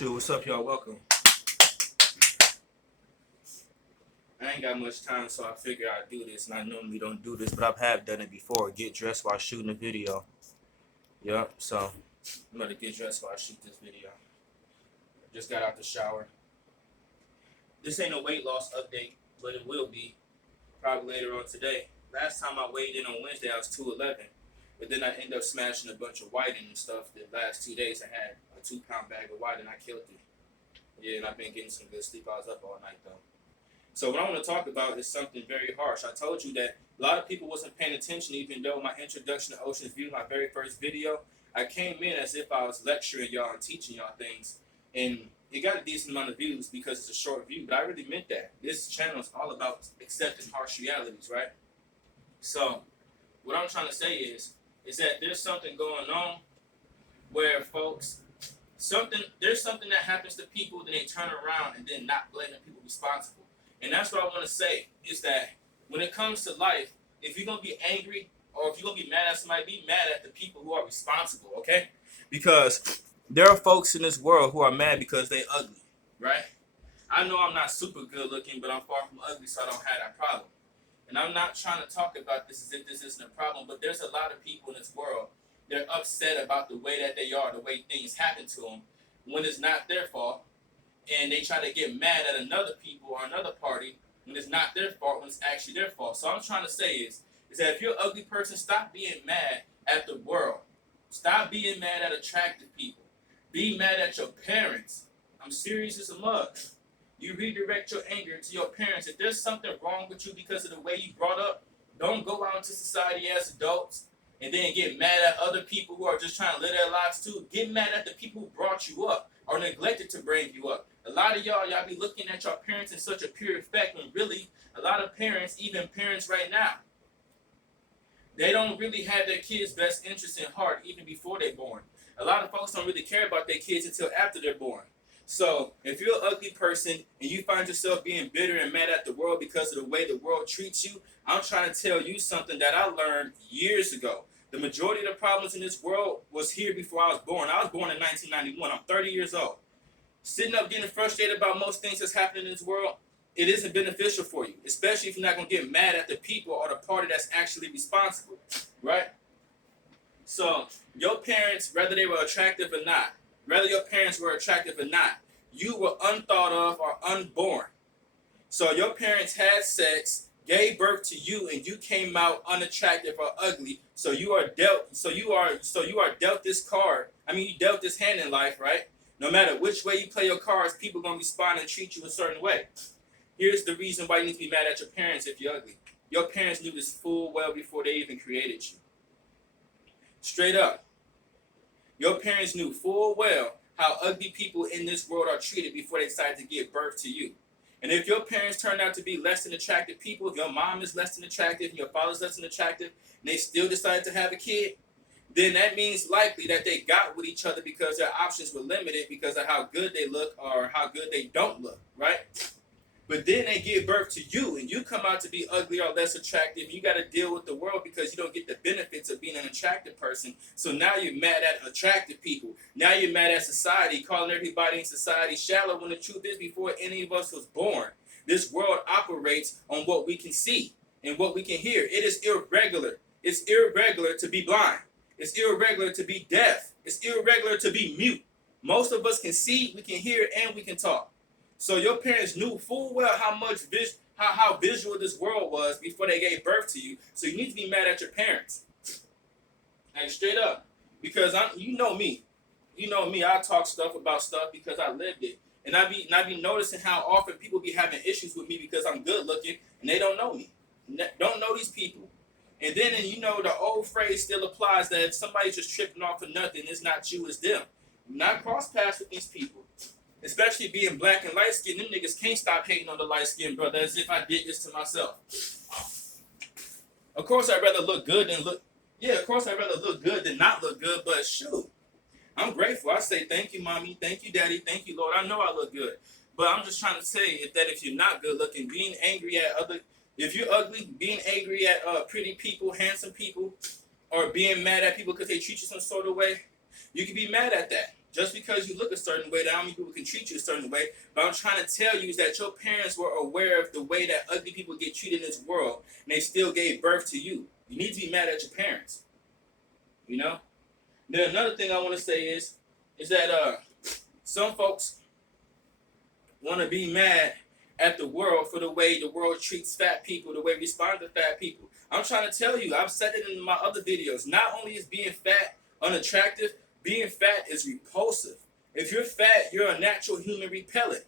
Shoot, what's up, y'all? Welcome. I ain't got much time, so I figure I'd do this, and I normally don't do this, but I have done it before. Get dressed while shooting a video. Yup, so I'm gonna get dressed while I shoot this video. Just got out the shower. This ain't a weight loss update, but it will be probably later on today. Last time I weighed in on Wednesday, I was 211, but then I ended up smashing a bunch of whiting and stuff. The last 2 days, I had a 2-pound bag of whiting. I killed it. Yeah, and I've been getting some good sleep. I was up all night though. So what I want to talk about is something very harsh. I told you that a lot of people wasn't paying attention, even though my introduction to Ocean's View, my very first video, I came in as if I was lecturing y'all and teaching y'all things. And it got a decent amount of views because it's a short view, but I really meant that. This channel is all about accepting harsh realities, right? So what I'm trying to say is that there's something going on where folks, there's something that happens to people, then they turn around and then not blaming people responsible. And that's what I want to say, is that when it comes to life, if you're going to be angry or if you're going to be mad at somebody, be mad at the people who are responsible, okay? Because there are folks in this world who are mad because they ugly, right? I know I'm not super good looking, but I'm far from ugly, so I don't have that problem. And I'm not trying to talk about this as if this isn't a problem, but there's a lot of people in this world, they're upset about the way that they are, the way things happen to them, when it's not their fault. And they try to get mad at another people or another party when it's not their fault, when it's actually their fault. So what I'm trying to say is that if you're an ugly person, stop being mad at the world. Stop being mad at attractive people. Be mad at your parents. I'm serious as a mug. You redirect your anger to your parents. If there's something wrong with you because of the way you brought up, don't go out into society as adults and then get mad at other people who are just trying to live their lives too. Get mad at the people who brought you up or neglected to bring you up. A lot of y'all be looking at your parents in such a pure effect when really a lot of parents, even parents right now, they don't really have their kids' best interests in heart even before they're born. A lot of folks don't really care about their kids until after they're born. So if you're an ugly person and you find yourself being bitter and mad at the world because of the way the world treats you, I'm trying to tell you something that I learned years ago. The majority of the problems in this world was here before I was born. I was born in 1991. I'm 30 years old. Sitting up getting frustrated about most things that's happening in this world, it isn't beneficial for you, especially if you're not going to get mad at the people or the party that's actually responsible, right? So your parents, whether they were attractive or not, you were unthought of or unborn. So your parents had sex, gave birth to you, and you came out unattractive or ugly. So you are dealt this card. I mean, you dealt this hand in life, right? No matter which way you play your cards, people are going to respond and treat you a certain way. Here's the reason why you need to be mad at your parents if you're ugly. Your parents knew this full well before they even created you. Straight up. Your parents knew full well how ugly people in this world are treated before they decided to give birth to you. And if your parents turned out to be less than attractive people, if your mom is less than attractive and your father's less than attractive, and they still decided to have a kid, then that means likely that they got with each other because their options were limited because of how good they look or how good they don't look, right? But then they give birth to you and you come out to be ugly or less attractive. You got to deal with the world because you don't get the benefits of being an attractive person. So now you're mad at attractive people. Now you're mad at society, calling everybody in society shallow when the truth is before any of us was born, this world operates on what we can see and what we can hear. It is irregular. It's irregular to be blind. It's irregular to be deaf. It's irregular to be mute. Most of us can see, we can hear, and we can talk. So your parents knew full well how visual this world was before they gave birth to you. So you need to be mad at your parents. Like straight up. Because you know me. You know me, I talk stuff about stuff because I lived it. And I be noticing how often people be having issues with me because I'm good looking and they don't know me. Don't know these people. And then, the old phrase still applies that if somebody's just tripping off for nothing, it's not you, it's them. Not cross paths with these people. Especially being black and light skinned, them niggas can't stop hating on the light skinned brother as if I did this to myself. Of course, I'd rather look good than not look good, but shoot. I'm grateful. I say thank you, mommy, thank you, daddy, thank you, Lord. I know I look good. But I'm just trying to say that if you're not good looking, being angry at if you're ugly, being angry at pretty people, handsome people, or being mad at people because they treat you some sort of way, you can be mad at that. Just because you look a certain way, that don't mean people can treat you a certain way. But I'm trying to tell you is that your parents were aware of the way that ugly people get treated in this world, and they still gave birth to you. You need to be mad at your parents. You know? Then another thing I want to say is that some folks want to be mad at the world for the way the world treats fat people, the way we respond to fat people. I'm trying to tell you, I've said it in my other videos, not only is being fat unattractive, being fat is repulsive. If you're fat, you're a natural human repellent.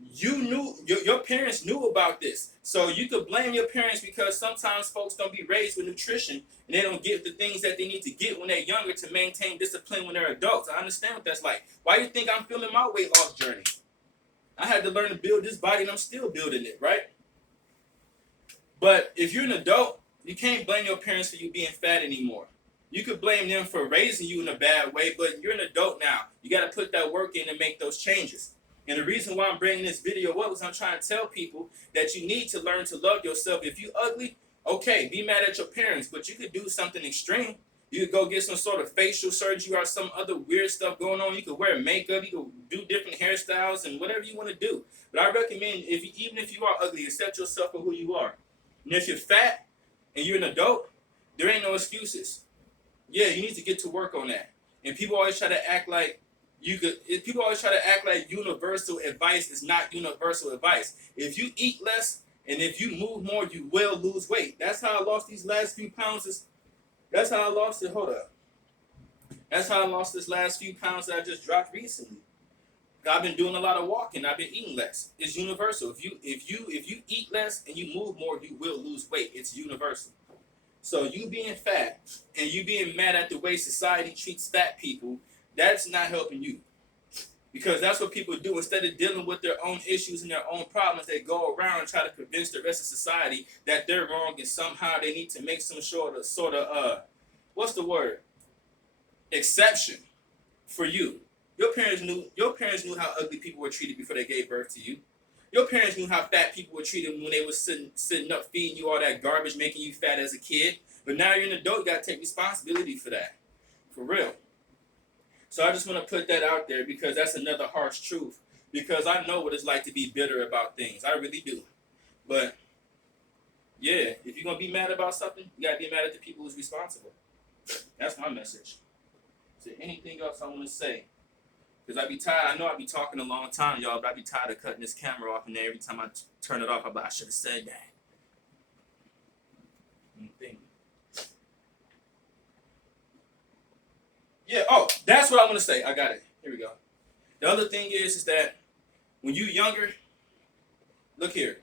You knew, your parents knew about this. So you could blame your parents because sometimes folks don't be raised with nutrition and they don't get the things that they need to get when they're younger to maintain discipline when they're adults. I understand what that's like. Why do you think I'm feeling my weight loss journey? I had to learn to build this body and I'm still building it, right? But if you're an adult, you can't blame your parents for you being fat anymore. You could blame them for raising you in a bad way, but you're an adult now. You got to put that work in and make those changes. And the reason why I'm bringing this video up is I'm trying to tell people that you need to learn to love yourself. If you ugly, okay, be mad at your parents, but you could do something extreme. You could go get some sort of facial surgery or some other weird stuff going on. You could wear makeup. You could do different hairstyles and whatever you want to do. But I recommend, even if you are ugly, accept yourself for who you are. And if you're fat and you're an adult, there ain't no excuses. Yeah, you need to get to work on that. And people always try to act like universal advice is not universal advice. If you eat less and if you move more, you will lose weight. That's how I lost these last few pounds. That's how I lost it. Hold up. That's how I lost this last few pounds that I just dropped recently. I've been doing a lot of walking. I've been eating less. It's universal. If you eat less and you move more, you will lose weight. It's universal. So you being fat and you being mad at the way society treats fat people, that's not helping you. Because that's what people do. Instead of dealing with their own issues and their own problems, they go around and try to convince the rest of society that they're wrong and somehow they need to make some sort of what's the word? Exception for you. Your parents knew how ugly people were treated before they gave birth to you. Your parents knew how fat people were treated when they were sitting up feeding you all that garbage, making you fat as a kid. But now you're an adult, you got to take responsibility for that. For real. So I just want to put that out there because that's another harsh truth. Because I know what it's like to be bitter about things. I really do. But, yeah, if you're going to be mad about something, you got to be mad at the people who's responsible. That's my message. Is there anything else I want to say? Because I be tired. I know I be talking a long time, y'all, but I be tired of cutting this camera off, and then every time I turn it off, I'm like, I should have said that. Yeah, oh, that's what I want to say. I got it. Here we go. The other thing is that when you younger, look here.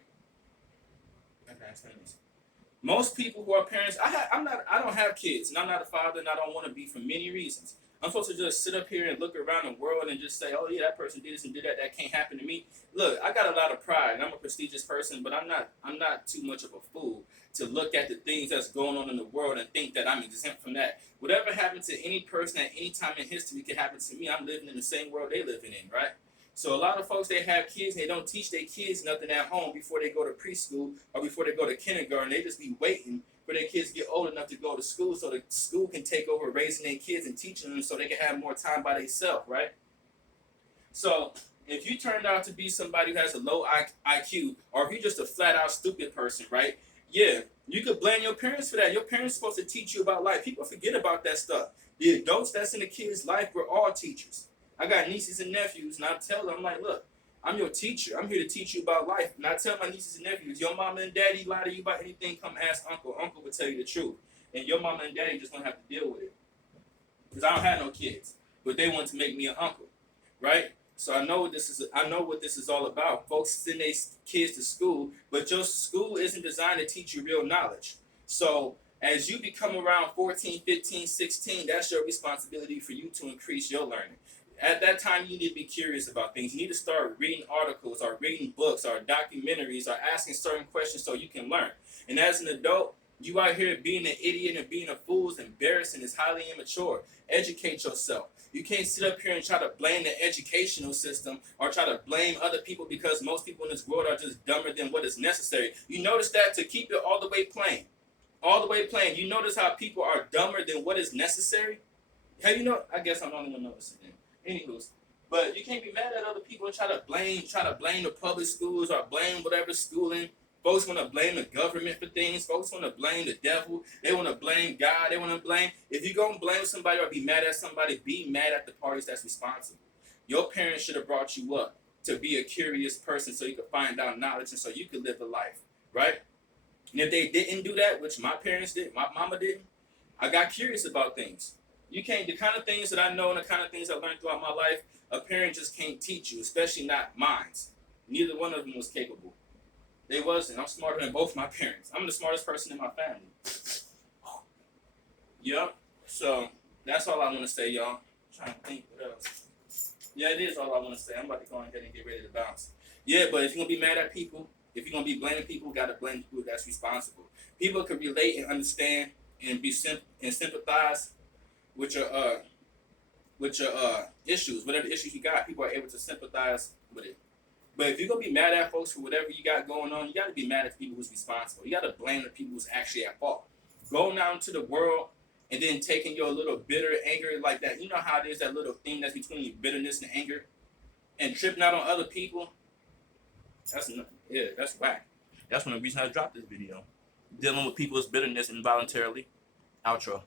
Most people who are parents, I don't have kids, and I'm not a father, and I don't want to be for many reasons. I'm supposed to just sit up here and look around the world and just say, oh yeah, that person did this and did that. That can't happen to me. Look, I got a lot of pride, and I'm a prestigious person, but I'm not too much of a fool to look at the things that's going on in the world and think that I'm exempt from that. Whatever happened to any person at any time in history could happen to me. I'm living in the same world they living in, right? So a lot of folks, they have kids, and they don't teach their kids nothing at home before they go to preschool or before they go to kindergarten. They just be waiting for their kids to get old enough to go to school so the school can take over raising their kids and teaching them so they can have more time by themselves, right? So if you turned out to be somebody who has a low IQ, or if you're just a flat-out stupid person, right? Yeah, you could blame your parents for that. Your parents are supposed to teach you about life. People forget about that stuff. The adults that's in the kids' life, we're all teachers. I got nieces and nephews, and I tell them, I'm like, look, I'm your teacher. I'm here to teach you about life. And I tell my nieces and nephews, your mama and daddy lie to you about anything, come ask uncle. Uncle will tell you the truth. And your mama and daddy just don't have to deal with it. Because I don't have no kids. But they want to make me an uncle, right? So I know what this is all about. Folks send their kids to school, but your school isn't designed to teach you real knowledge. So as you become around 14, 15, 16, that's your responsibility for you to increase your learning. At that time, you need to be curious about things. You need to start reading articles or reading books or documentaries or asking certain questions so you can learn. And as an adult, you out here being an idiot and being a fool is embarrassing. It's highly immature. Educate yourself. You can't sit up here and try to blame the educational system or try to blame other people because most people in this world are just dumber than what is necessary. You notice that, to keep it all the way plain. All the way plain. You notice how people are dumber than what is necessary? Have you know? I guess I'm not even noticing it. Anywho, but you can't be mad at other people and try to blame the public schools or blame whatever schooling. Folks want to blame the government for things. Folks want to blame the devil. They want to blame God. They want to blame. If you're going to blame somebody or be mad at somebody, be mad at the parties that's responsible. Your parents should have brought you up to be a curious person so you could find out knowledge and so you could live a life, right? And if they didn't do that, which my parents did, my mama didn't, I got curious about things. You can't, the kind of things that I know and the kind of things I learned throughout my life, a parent just can't teach you, especially not mine. Neither one of them was capable. They wasn't. I'm smarter than both my parents. I'm the smartest person in my family. Yep. So that's all I want to say, y'all. I'm trying to think what else. Yeah, it is all I want to say. I'm about to go ahead and get ready to bounce. Yeah, but if you're going to be mad at people, if you're going to be blaming people, got to blame people that's responsible. People can relate and understand and be and sympathize with your issues, whatever issues you got. People are able to sympathize with it. But if you're going to be mad at folks for whatever you got going on, you got to be mad at people who's responsible. You got to blame the people who's actually at fault. Going out into the world and then taking your little bitter anger like that. You know how it is, that little thing that's between bitterness and anger, and tripping out on other people. That's whack. That's one of the reasons I dropped this video. Dealing with people's bitterness involuntarily. Outro.